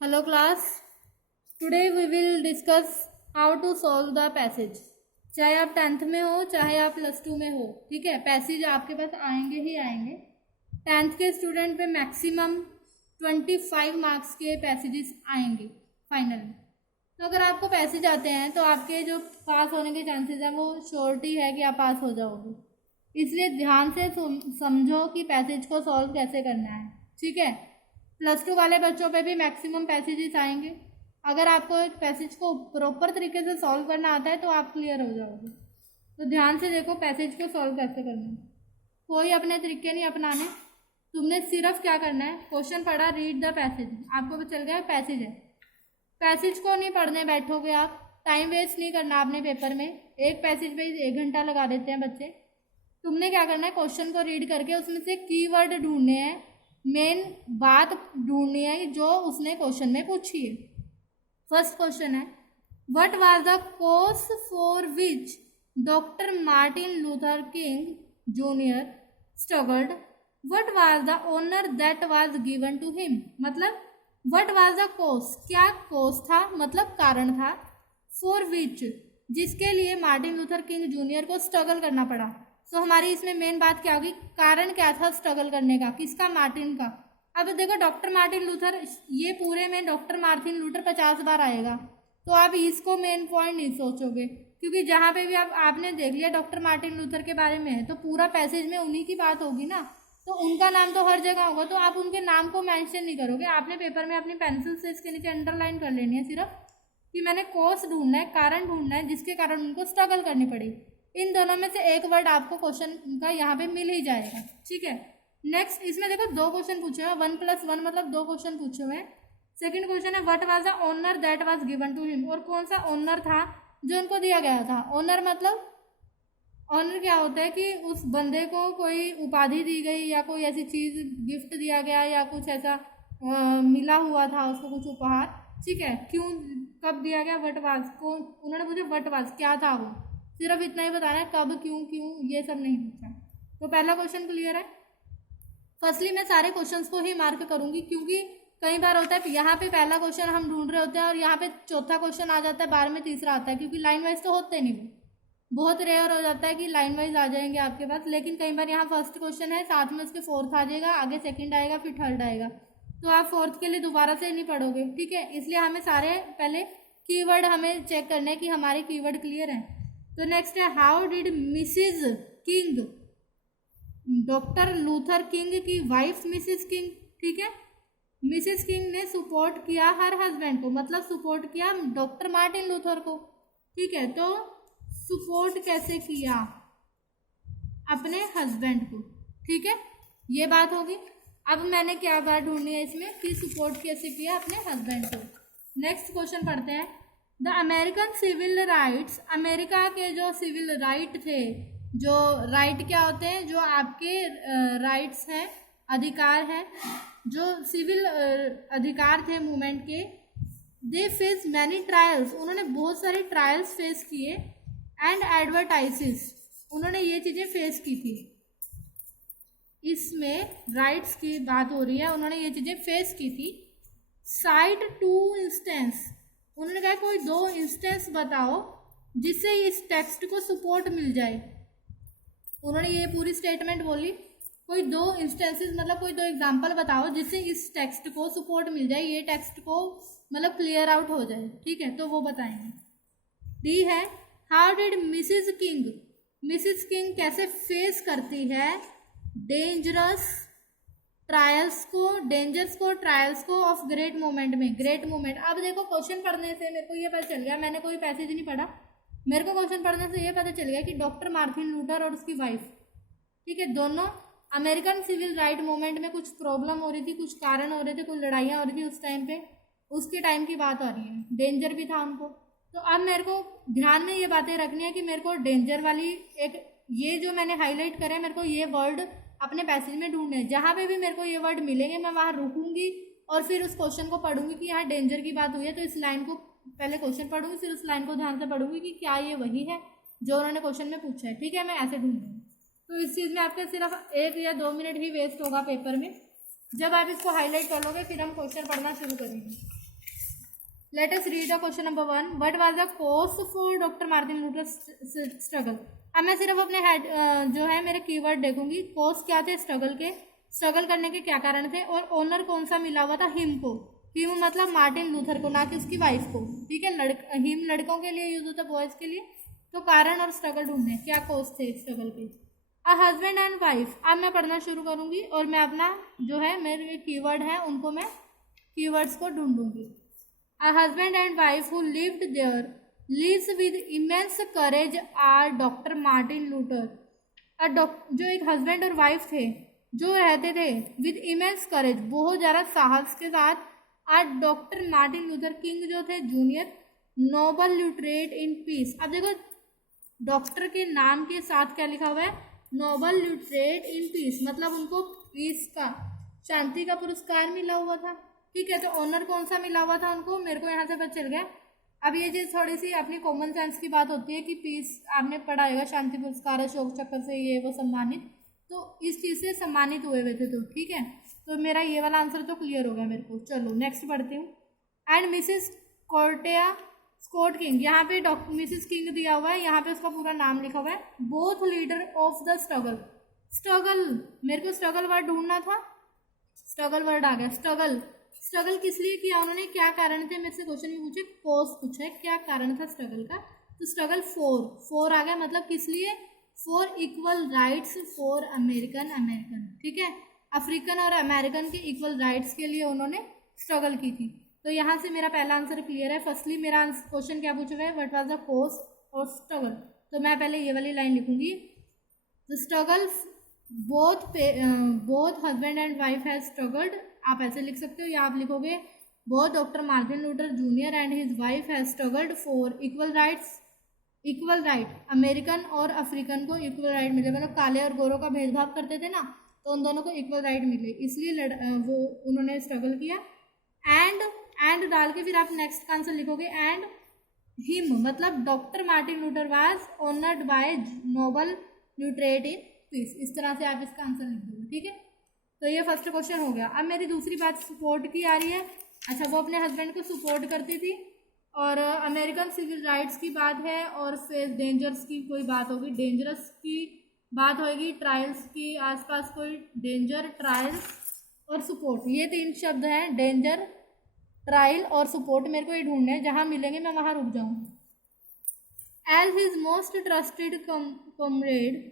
Hello class. Today we will discuss how to solve the passage. चाहे आप 10th में हो चाहे आप +2 में हो, ठीक है, पैसेज आपके पास आएंगे ही आएंगे। 10th के स्टूडेंट पे मैक्सिमम 25 मार्क्स के पैसेजेस आएंगे फाइनल में। तो अगर आपको पैसेज आते हैं तो आपके जो पास होने के चांसेस हैं वो श्योरिटी है कि आप पास हो जाओगे। इसलिए ध्यान से समझो कि पैसेज को सॉल्व कैसे करना है, ठीक है। +2 वाले बच्चों पे भी मैक्सिमम पैसेजेस आएंगे। अगर आपको एक पैसेज को प्रॉपर तरीके से सॉल्व करना आता है तो आप क्लियर हो जाओगे। तो ध्यान से देखो पैसेज को सॉल्व कैसे करना है। कोई अपने तरीके नहीं अपनाने, तुमने सिर्फ क्या करना है, क्वेश्चन पढ़ा, रीड द पैसेज, आपको चल गया पैसेज है। पैसेज को नहीं पढ़ने बैठोगे आप, टाइम वेस्ट नहीं करना अपने पेपर में। एक पैसेज पे 1 घंटा लगा देते हैं बच्चे। तुमने क्या करना है, क्वेश्चन को रीड करके उसमें से कीवर्ड ढूंढने हैं, मेन बात ढूंढनी है जो उसने क्वेश्चन में पूछी है। फर्स्ट क्वेश्चन है, what was the cause for which doctor Martin Luther King junior struggled, what was the honour that was given to him. मतलब व्हाट वाज द कॉज, क्या कॉज था, मतलब कारण था, फॉर विच, जिसके लिए मार्टिन लूथर किंग जूनियर को struggle करना पड़ा। तो हमारी इसमें मेन बात क्या होगी, कारण क्या था स्ट्रगल करने का, किसका, मार्टिन का। अब देखो डॉक्टर मार्टिन लूथर, ये पूरे में डॉक्टर मार्टिन लूथर 50 बार आएगा, तो आप इसको मेन पॉइंट नहीं सोचोगे, क्योंकि जहाँ पे भी आपने देख लिया डॉक्टर मार्टिन लूथर के बारे में है तो पूरा पैसेज में उन्हीं की बात होगी ना, तो उनका नाम तो हर जगह होगा, तो आप उनके नाम को मेंशन नहीं करोगे। आपने पेपर में अपनी पेंसिल से इसके नीचे अंडरलाइन कर लेनी है सिर्फ कि मैंने कॉज ढूंढना है, कारण ढूंढना है जिसके कारण उनको स्ट्रगल करनी पड़ी। इन दोनों में से एक वर्ड आपको क्वेश्चन का यहाँ पे मिल ही जाएगा, ठीक है। नेक्स्ट इसमें देखो 2 क्वेश्चन पूछे हुए, 1+1 मतलब 2 क्वेश्चन पूछे हुए हैं। सेकंड क्वेश्चन है, what was the honour that was given to him, और कौन सा ऑनर था जो उनको दिया गया था। ऑनर मतलब ऑनर क्या होता है कि उस बंदे को कोई उपाधि दी गई या कोई ऐसी चीज गिफ्ट दिया गया या कुछ ऐसा मिला हुआ था उसको कुछ उपहार, ठीक है। क्यों, कब दिया गया, व्हाट वाज, कौन, उन्होंने पूछा व्हाट वाज क्या था वो, सिर्फ इतना ही बताना है, कब, क्यों क्यों ये सब नहीं पूछा। तो पहला क्वेश्चन क्लियर है। फर्स्टली मैं सारे क्वेश्चंस को ही मार्क करूंगी, क्योंकि कई बार होता है यहाँ पे पहला क्वेश्चन हम ढूंढ रहे होते हैं और यहाँ पे चौथा क्वेश्चन आ जाता है, 12 में तीसरा आता है, क्योंकि लाइन वाइज तो होते नहीं, बहुत रेयर हो जाता है कि लाइन वाइज आ जाएंगे आपके पास। लेकिन कई बार यहाँ फर्स्ट क्वेश्चन है, साथ में उसके 4th आ जाएगा, आगे 2nd आएगा, फिर 3rd आएगा, तो आप 4th के लिए दोबारा से नहीं पढ़ोगे, ठीक है। इसलिए हमें सारे पहले कीवर्ड हमें चेक करने की हमारे कीवर्ड क्लियर है। तो नेक्स्ट है, how did Mrs king, doctor Luther king की वाइफ मिसिज किंग, ठीक है, मिसिज किंग ने सपोर्ट किया हर हस्बैंड को, मतलब सपोर्ट किया डॉक्टर मार्टिन लूथर को, ठीक है। तो सपोर्ट कैसे किया अपने हस्बैंड को, ठीक है, ये बात होगी। अब मैंने क्या बात ढूंढनी है इसमें कि सपोर्ट कैसे किया अपने हस्बैंड को। नेक्स्ट क्वेश्चन पढ़ते हैं, the American civil rights, America के जो सिविल राइट थे, जो राइट क्या होते हैं, जो आपके राइट्स हैं, अधिकार हैं, जो सिविल अधिकार थे मूवमेंट के, दे फेस मैनी ट्रायल्स, उन्होंने बहुत सारे ट्रायल्स फेस किए, एंड एडवर्टाइजेस, उन्होंने ये चीज़ें फेस की थी। इसमें राइट्स की बात हो रही है, उन्होंने ये चीज़ें फेस की थी। साइट 2 इंस्टेंस, उन्होंने कहा कोई 2 इंस्टेंस बताओ जिससे इस टेक्स्ट को सपोर्ट मिल जाए। उन्होंने ये पूरी स्टेटमेंट बोली, कोई 2 इंस्टेंसेस मतलब कोई 2 एग्जांपल बताओ जिससे इस टेक्स्ट को सपोर्ट मिल जाए, ये टेक्स्ट को मतलब क्लियर आउट हो जाए, ठीक है, तो वो बताएंगे। डी है, how did Mrs king, Mrs king कैसे फेस करती है डेंजरस ट्रायल्स को, डेंजर्स को, ट्रायल्स को ऑफ ग्रेट मूवमेंट में, ग्रेट मूवमेंट। अब देखो क्वेश्चन पढ़ने से मेरे को ये पता चल गया, मैंने कोई पैसेज नहीं पढ़ा, मेरे को क्वेश्चन पढ़ने से ये पता चल गया कि डॉक्टर मार्टिन लूथर और उसकी वाइफ, ठीक है, दोनों अमेरिकन सिविल राइट मूवमेंट में कुछ प्रॉब्लम हो रही थी, कुछ कारण हो रहे थे, कुछ लड़ाइयाँ हो रही थी उस टाइम पे, उसके टाइम की बात आ रही है, डेंजर भी था उनको। तो अब मेरे को ध्यान में ये बातें रखनी है कि मेरे को डेंजर वाली एक, ये जो मैंने हाईलाइट करे, मेरे को ये वर्ड अपने पैसेज में ढूंढने हैं, जहाँ पे भी मेरे को ये वर्ड मिलेंगे मैं वहाँ रुकूंगी और फिर उस क्वेश्चन को पढ़ूंगी कि यहाँ डेंजर की बात हुई है, तो इस लाइन को पहले क्वेश्चन पढ़ूंगी, फिर उस लाइन को ध्यान से पढ़ूंगी कि क्या ये वही है जो उन्होंने क्वेश्चन में पूछा है, ठीक है, मैं ऐसे ढूंढूंगी। तो इस चीज़ में आपका सिर्फ 1 या 2 मिनट ही वेस्ट होगा पेपर में। जब आप इसको हाईलाइट कर लोगे फिर हम क्वेश्चन पढ़ना शुरू करेंगे। Let us read the question number 1. What was the cause for doctor Martin Luther struggle. अब मैं सिर्फ अपने हेड जो है मेरे कीवर्ड देखूंगी. कॉज क्या थे स्ट्रगल के, स्ट्रगल करने के क्या कारण थे, और ओनर कौन सा मिला हुआ था, हिम को. हिम मतलब मार्टिन लूथर को, ना कि उसकी वाइफ को. ठीक है, हिम लड़कों के लिए यूज होता है, बॉयज के लिए. तो कारण और स्ट्रगल ढूंढने क्या कॉज थे स्ट्रगल के. A husband and wife. अब मैं पढ़ना शुरू करूंगी और मैं अपना जो है मेरे कीवर्ड है उनको मैं कीवर्ड्स को ढूंढूंगी. A husband and wife who lived there lives with immense courage are Dr. Martin Luther. जो एक हस्बैंड और वाइफ थे जो रहते थे विद इमेंस करेज, बहुत ज़्यादा साहस के साथ, आज डॉक्टर मार्टिन लूथर किंग जो थे junior, Nobel laureate in piece. अब देखो डॉक्टर के नाम के साथ क्या लिखा हुआ है, नोबल ल्यूटरेट इन पीस, मतलब उनको पीस का, शांति का पुरस्कार मिला हुआ था. ठीक है, तो ऑनर कौन सा मिला हुआ था उनको, मेरे को यहाँ से पता चल गया. अब ये चीज़ थोड़ी सी अपनी कॉमन सेंस की बात होती है कि पीस आपने पढ़ा होगा, शांति पुरस्कार, अशोक चक्र से ये वो सम्मानित, तो इस चीज़ से सम्मानित हुए हुए थे. तो ठीक है, तो मेरा ये वाला आंसर तो क्लियर होगा मेरे को. चलो नेक्स्ट पढ़ती हूँ. And Mrs Coretta Scott King. यहाँ पे डॉक्टर मिसिस किंग दिया हुआ है, यहाँ पे उसका पूरा नाम लिखा हुआ है. Both leader of the struggle. Struggle, मेरे को स्ट्रगल वर्ड ढूंढना था, स्ट्रगल वर्ड आ गया. स्ट्रगल, स्ट्रगल किस लिए किया उन्होंने, क्या कारण थे, मेरे से क्वेश्चन में पूछे, कॉज पूछा है, क्या कारण था स्ट्रगल का. तो स्ट्रगल फोर आ गया, मतलब किस लिए, for equal rights for American. ठीक है, अफ्रीकन और अमेरिकन के इक्वल राइट्स के लिए उन्होंने स्ट्रगल की थी. तो यहाँ से मेरा पहला आंसर क्लियर है. फर्स्टली मेरा क्वेश्चन क्या पूछा गया है, what was the cause of struggle. तो मैं पहले ये वाली लाइन लिखूंगी, the struggle both husband and wife has struggled. आप ऐसे लिख सकते हो, या आप लिखोगे both doctor Martin Luther junior and his wife has struggled for equal right. American और अफ्रीकन को इक्वल राइट मिले, मतलब काले और गोरों का भेदभाव करते थे ना, तो उन दोनों को इक्वल राइट मिले, इसलिए वो उन्होंने स्ट्रगल किया. एंड डाल के फिर आप नेक्स्ट का आंसर लिखोगे, एंड हिम मतलब doctor Martin Luther was honoured by Nobel laureate in peace. इस तरह से आप इसका आंसर लिख दोगे. ठीक है, तो ये फर्स्ट क्वेश्चन हो गया. अब मेरी दूसरी बात सपोर्ट की आ रही है. अच्छा, वो अपने हस्बैंड को सपोर्ट करती थी, और अमेरिकन सिविल राइट्स की बात है, और फिर डेंजर्स की कोई बात होगी, डेंजरस की बात होगी, ट्रायल्स की आसपास कोई डेंजर, ट्रायल्स और सपोर्ट, ये 3 शब्द हैं, डेंजर, ट्रायल और सपोर्ट. मेरे को ये ढूंढने हैं, जहाँ मिलेंगे मैं वहाँ रुक जाऊँगी. As his most trusted comrade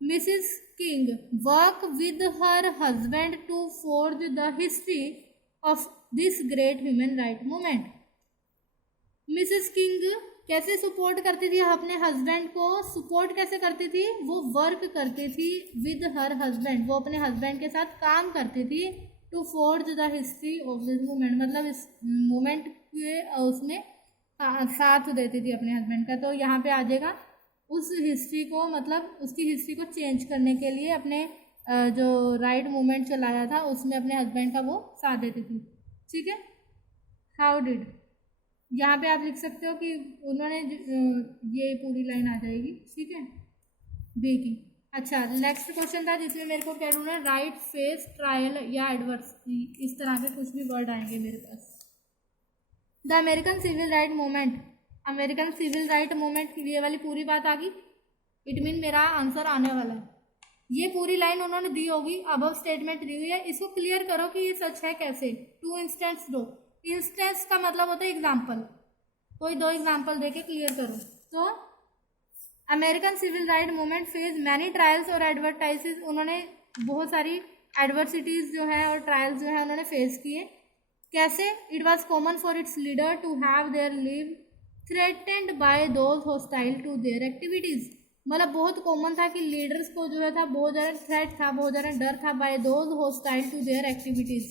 Mrs. King worked with her husband to forge the history of this great human right movement. Mrs. King कैसे सपोर्ट करती थी अपने हस्बैंड को, सपोर्ट कैसे करती थी, वो वर्क करती थी विद हर हस्बैंड, वो अपने हस्बैंड के साथ काम करती थी, to forge the history of this movement, मतलब इस मूवमेंट के उसमें साथ देती थी अपने हस्बैंड का. तो यहाँ पे आ जाएगा उस हिस्ट्री को, मतलब उसकी हिस्ट्री को चेंज करने के लिए अपने जो राइट मूवमेंट चलाया था उसमें अपने हस्बैंड का वो साथ देती थी. ठीक है, हाउ डिड, यहाँ पे आप लिख सकते हो कि उन्होंने, ये पूरी लाइन आ जाएगी. ठीक है, बी की. अच्छा, नेक्स्ट क्वेश्चन था जिसमें मेरे को क्या ढूंढना है, राइट, फेस, ट्रायल या एडवर्स, इस तरह के कुछ भी वर्ड आएंगे मेरे पास. The American civil right movement, American civil right movement की ये वाली पूरी बात आ गई, इट मीन मेरा आंसर आने वाला है. ये पूरी लाइन उन्होंने दी होगी, अबव स्टेटमेंट दी हुई है, इसको क्लियर करो कि ये सच है कैसे. 2 इंस्टेंस दो. इंस्टेंस का मतलब होता है एग्जाम्पल, कोई 2 एग्जाम्पल दे के क्लियर करो. तो American civil right movement faced many trials और एडवर्टाइजेस, उन्होंने बहुत सारी एडवर्सिटीज जो है और ट्रायल्स जो है उन्होंने फेस किए. कैसे, it was common for its leader to have their live threatened by those hostile to their activities, मतलब बहुत कॉमन था कि लीडर्स को जो है था बहुत ज़्यादा थ्रेट था, बहुत ज़्यादा डर था, by those hostile to their activities.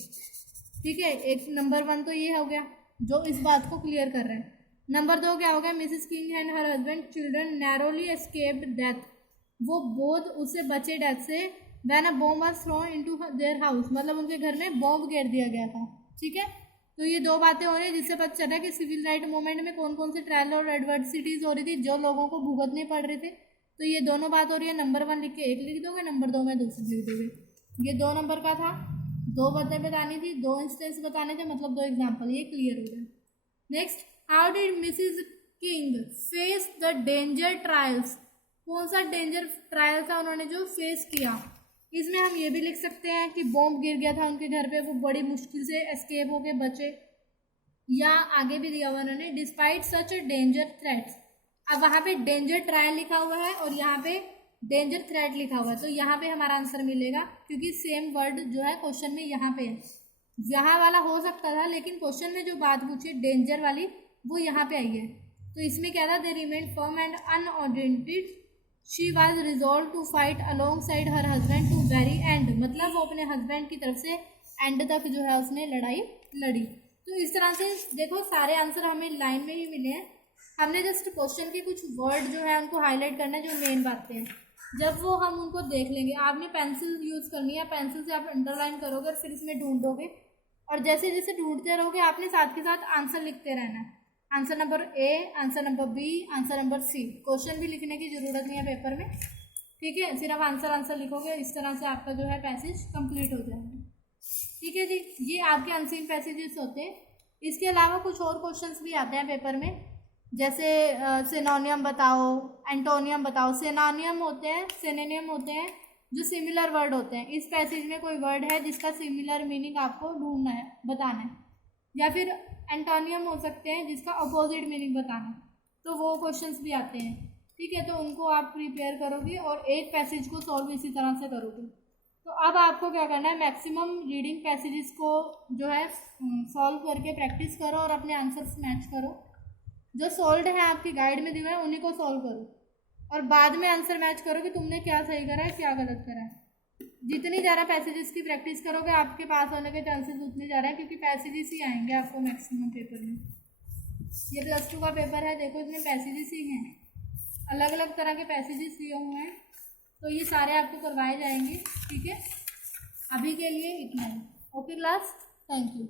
ठीक है, एक नंबर 1 तो ये हो गया जो इस बात को क्लियर कर रहे हैं. नंबर 2 क्या हो गया, Mrs king and her husband children narrowly escaped death, वो बहुत उससे बचे डेथ से. When a bomb was thrown into their house, मतलब उनके घर में बॉम्ब गिर दिया गया था. ठीक है, तो ये 2 बातें हो रही है जिससे पता चला कि सिविल राइट मूवमेंट में कौन कौन सी ट्रायल और एडवर्सिटीज़ हो रही थी जो लोगों को भुगतने पड़ रहे थे. तो ये दोनों बात हो रही है. नंबर 1 लिख के 1 लिख दोगे, नंबर 2 में दूसरी लिख दोगे. ये 2 नंबर का था, 2 बातें बतानी थी, 2 इंस्टेंस बताने थे, मतलब 2 एग्जाम्पल, ये क्लियर हो गया. Next, how did Mrs king face the danger trials. कौन सा डेंजर ट्रायल था उन्होंने जो फेस किया। इसमें हम ये भी लिख सकते हैं कि बॉम्ब गिर गया था उनके घर पे, वो बड़ी मुश्किल से एस्केप होके बचे, या आगे भी दिया हुआ उन्होंने डिस्पाइट सच डेंजर थ्रेट्स। अब वहाँ पे डेंजर ट्रायल लिखा हुआ है और यहाँ पे डेंजर थ्रेट लिखा हुआ है, तो यहाँ पे हमारा आंसर मिलेगा क्योंकि सेम वर्ड जो है क्वेश्चन में यहाँ पे है। यहाँ वाला हो सकता था लेकिन क्वेश्चन में जो बात पूछी डेंजर वाली वो यहाँ पे आई है। तो इसमें क्या था, they remain firm and undaunted, she was resolved to fight alongside her husband to very end, मतलब वो अपने हस्बैंड की तरफ से एंड तक जो है उसने लड़ाई लड़ी। तो इस तरह से देखो सारे आंसर हमें लाइन में ही मिले हैं। हमने जस्ट क्वेश्चन के कुछ वर्ड जो है उनको हाईलाइट करना है, जो मेन बातें हैं। जब वो हम उनको देख लेंगे, आपने पेंसिल यूज़ करनी है, पेंसिल से आप अंडरलाइन करोगे और फिर इसमें ढूंढोगे, और जैसे जैसे ढूंढते रहोगे आपने साथ के साथ आंसर लिखते रहना है। Answer number A, answer number B, answer number C. Question भी लिखने की ज़रूरत नहीं है पेपर में, ठीक है, सिर्फ आंसर लिखोगे। इस तरह से आपका जो है पैसेज कंप्लीट हो जाएगा। ठीक है जी, ये आपके अनसीन पैसेजेस होते हैं। इसके अलावा कुछ और क्वेश्चंस भी आते हैं पेपर में, जैसे सिनोनियम बताओ, एंटोनियम बताओ। सिनोनियम होते हैं, सिनोनियम होते हैं जो सिमिलर वर्ड होते हैं। इस पैसेज में कोई वर्ड है जिसका सिमिलर मीनिंग आपको ढूंढना है, बताना है, या फिर एंटोनियम हो सकते हैं जिसका अपोजिट मीनिंग बताना है। तो वो क्वेश्चंस भी आते हैं, ठीक है। तो उनको आप प्रिपेयर करोगे और एक पैसेज को सॉल्व इसी तरह से करोगे। तो अब आपको क्या करना है, मैक्सिमम रीडिंग पैसेजेस को जो है सॉल्व करके प्रैक्टिस करो और अपने आंसर्स मैच करो। जो सॉल्व है आपकी गाइड में दिया है उन्हीं को सॉल्व करो, और बाद में आंसर मैच करो कि तुमने क्या सही करा है क्या गलत करा है। जितनी ज़्यादा पैसेजेस की प्रैक्टिस करोगे आपके पास होने के चांसेस उतने ज़्यादा है, क्योंकि पैसेजेस ही आएंगे आपको मैक्सिमम पेपर में। ये +2 का पेपर है, देखो इसमें पैसेजेस ही हैं, अलग अलग तरह के पैसेजेस दिए हुए हैं, तो ये सारे आपको करवाए जाएंगे, ठीक है। अभी के लिए इतना ही। Okay class, thank you.